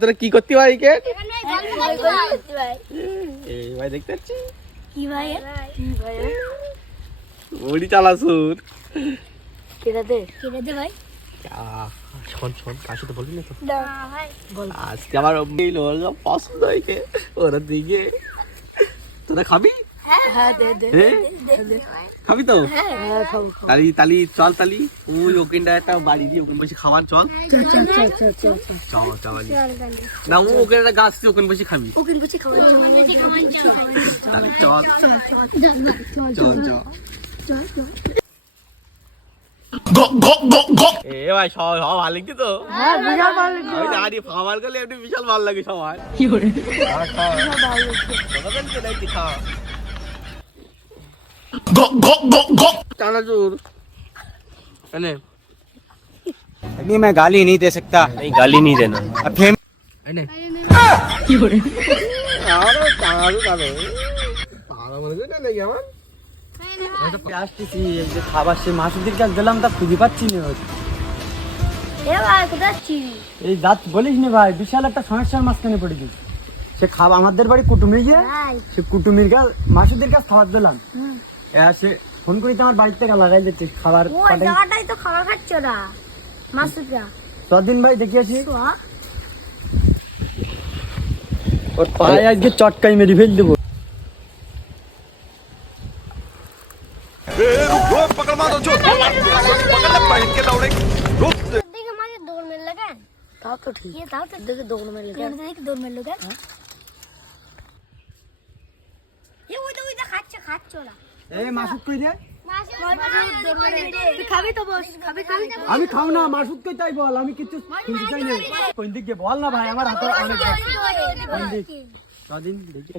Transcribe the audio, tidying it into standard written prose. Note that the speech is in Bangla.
তোরা কি করতে ভাই কে ভাই দেখতে পাচ্ছি কি ভাই ওড়ি চালাসুর কেটে দে ভাই শোন কার সাথে বলবি না তো ভাই বল আজকে আমার লোক পছন্দ হয়েছে ওরা দিকে তোরা খাবি হ্যাঁ দে খাবি তো হ্যাঁ খাবো তালি চল তালি ওই ওখানটা একটা বাড়ি দিয়ে ওখানে বসে খাবার চল চল না ও ওখানে একটা গাছ দিয়ে ওখানে বসে খাবি ওকিন বুঝি খাওয়া তাহলে চল এ ভাই সবাই ভালো লাগছে তো হ্যাঁ বিশাল ভালো আমি জানি খাবার গেলে এমনি বিশাল ভালো লাগে সবার কি করে চানাচুর এনে अभी मैं गाली नहीं दे सकता। नहीं गाली नहीं देना। अब फेम এনে কি করে আরে চানাচুর খাবে পাগল মনে করে নাকি আমার আসতেছি যে খাবার সে মাসুদের কাছে গেলাম তা খুঁজে পাচ্ছি না এ ভাই কোথায় ছিলি এই দাঁত বলিস না ভাই বিশাল একটা সমস্যার মাঝখানে পড়ে গেছি সে খাবার আমাদের বাড়ি কুটুমি গিয়ে ভাই সে কুটুমির কাছে মাসুদের কাছে খাবার দিলাম সে ফোন করি তো আমার বাড়িতে লাগাই দিচ্ছে খাবার ওই পাঠাই জায়গাটাই তো খাবার খাচ্ছ না মাসুদরা সদিন ভাই দেখিয়েছি ওর পায়ে আজকে চটকাই মেরে ফেল দেবো দেখে মাঝে দৌড় মেরে লাগান তাও তো ঠিক ये তাও তো দেখে দৌড় মেরে লাগান দেখে দৌড় মেরে লাগান ये ওই তো খাচ্ছ না এই মাসুদ কই রে খাবি তো বস খাবি আমি খাও না মাসুদ কই তাই বল আমি কিছু শুনতে চাই না কোন দিকে বল না ভাই আমার হাতে অনেক সদিন দেখি